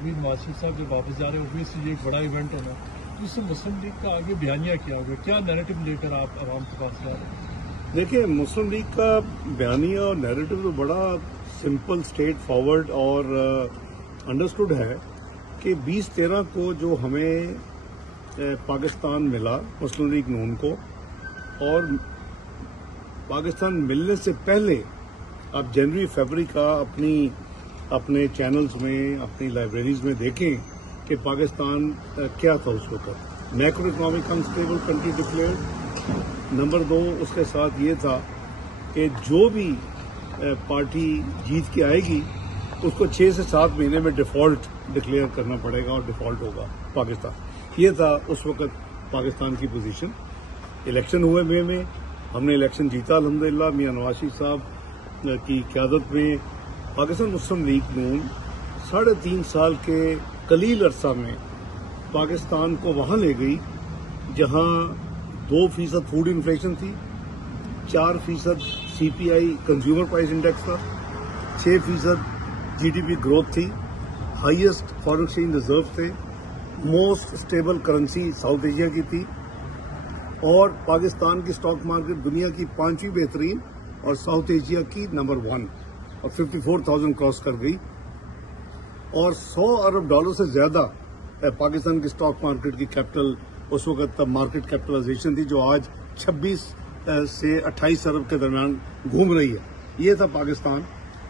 अभी नवाज शरीफ साहब जब वापस जा रहे हैं, ऑब्वियसली ये एक बड़ा इवेंट होना, तो इससे मुस्लिम लीग का आगे बयानिया क्या होगा, क्या नैरेटिव लेकर आप आवाम के पास जा रहे हैं? देखिए, मुस्लिम लीग का बयानिया और नैरेटिव तो बड़ा सिंपल, स्ट्रेट फॉरवर्ड और अंडरस्टूड है कि 2013 को जो हमें पाकिस्तान मिला मुस्लिम लीग नून को, और पाकिस्तान मिलने से पहले आप जनवरी फरवरी का अपने चैनल्स में, अपनी लाइब्रेरीज में देखें कि पाकिस्तान क्या था उस वक्त। Macro economic unstable country declared. Number 2 उसके साथ ये था कि जो भी पार्टी जीत के आएगी उसको 6 से 7 महीने में डिफॉल्ट डिक्लेयर करना पड़ेगा और डिफॉल्ट होगा पाकिस्तान। ये था उस वक्त पाकिस्तान की पोजीशन। इलेक्शन हुए मई में, हमने इलेक्शन जीता अल्हम्दुलिल्लाह। मियां नवाज शरीफ साहब की क़यादत में पाकिस्तान मुस्लिम लीग नून 3.5 साल के कलील अरसा में पाकिस्तान को वहां ले गई जहां 2% फूड इन्फ्लेशन थी, 4% CPI कंज्यूमर प्राइस इंडेक्स था, 6% GDP ग्रोथ थी, हाईएस्ट फॉरेन एक्सचेंज रिजर्व थे, most stable currency south Asia की थी, और पाकिस्तान की स्टॉक मार्केट दुनिया की 5वीं बेहतरीन और साउथ एशिया की नंबर 1 और 54,000 क्रॉस कर गई। और $100 अरब से ज्यादा पाकिस्तान की स्टॉक मार्केट की कैपिटल उस वक्त मार्केट कैपिटलाइजेशन थी, जो आज 26 से 28 अरब के दरमियान घूम रही है। ये था पाकिस्तान।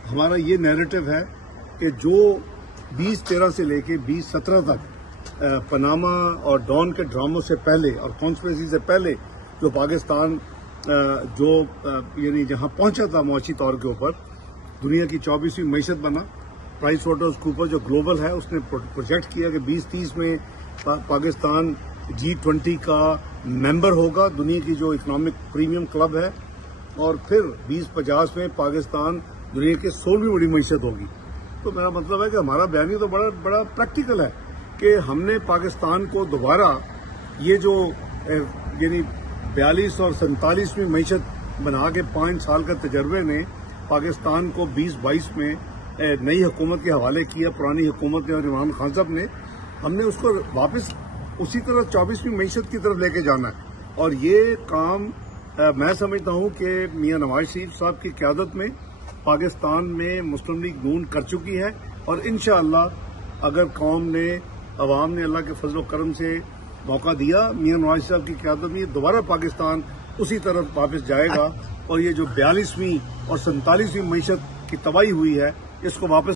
हमारा ये नैरेटिव है कि जो 2013 से लेके 2017 तक पनामा और डॉन के ड्रामों से पहले और कॉन्स्पिरेसी से पहले जो पाकिस्तान यानी जहां पहुंचा था मुआशी तौर के ऊपर, दुनिया की 24वीं मईशत बना। प्राइस वाटर्स कूपर जो ग्लोबल है उसने प्रोजेक्ट किया कि 2030 में पाकिस्तान G20 का मेंबर होगा, दुनिया की जो इकोनॉमिक प्रीमियम क्लब है, और फिर 2050 में पाकिस्तान दुनिया की 16वीं बड़ी मईशत होगी। तो मेरा मतलब है कि हमारा बयानी तो बड़ा प्रैक्टिकल है कि हमने पाकिस्तान को दोबारा ये जो यानी 42 और 47वीं मईशत बना के 5 साल का तजर्बे ने पाकिस्तान को 2022 में नई हुकूमत के हवाले किया, पुरानी हुकूमत ने और इमरान खान साहब ने, हमने उसको वापस उसी तरह 24वीं मईशत की तरफ लेके जाना है। और ये काम मैं समझता हूं कि मियां नवाज शरीफ साहब की क़यादत में पाकिस्तान में मुस्लिम लीग नून कर चुकी है, और इंशाअल्लाह अगर कौम ने, अवाम ने अल्लाह के फजल करम से मौका दिया, मियां नवाज साहब की क़यादत में दोबारा पाकिस्तान उसी तरफ वापस जाएगा, और ये जो 42वीं और 47वीं मईशत की तबाही हुई है इसको वापस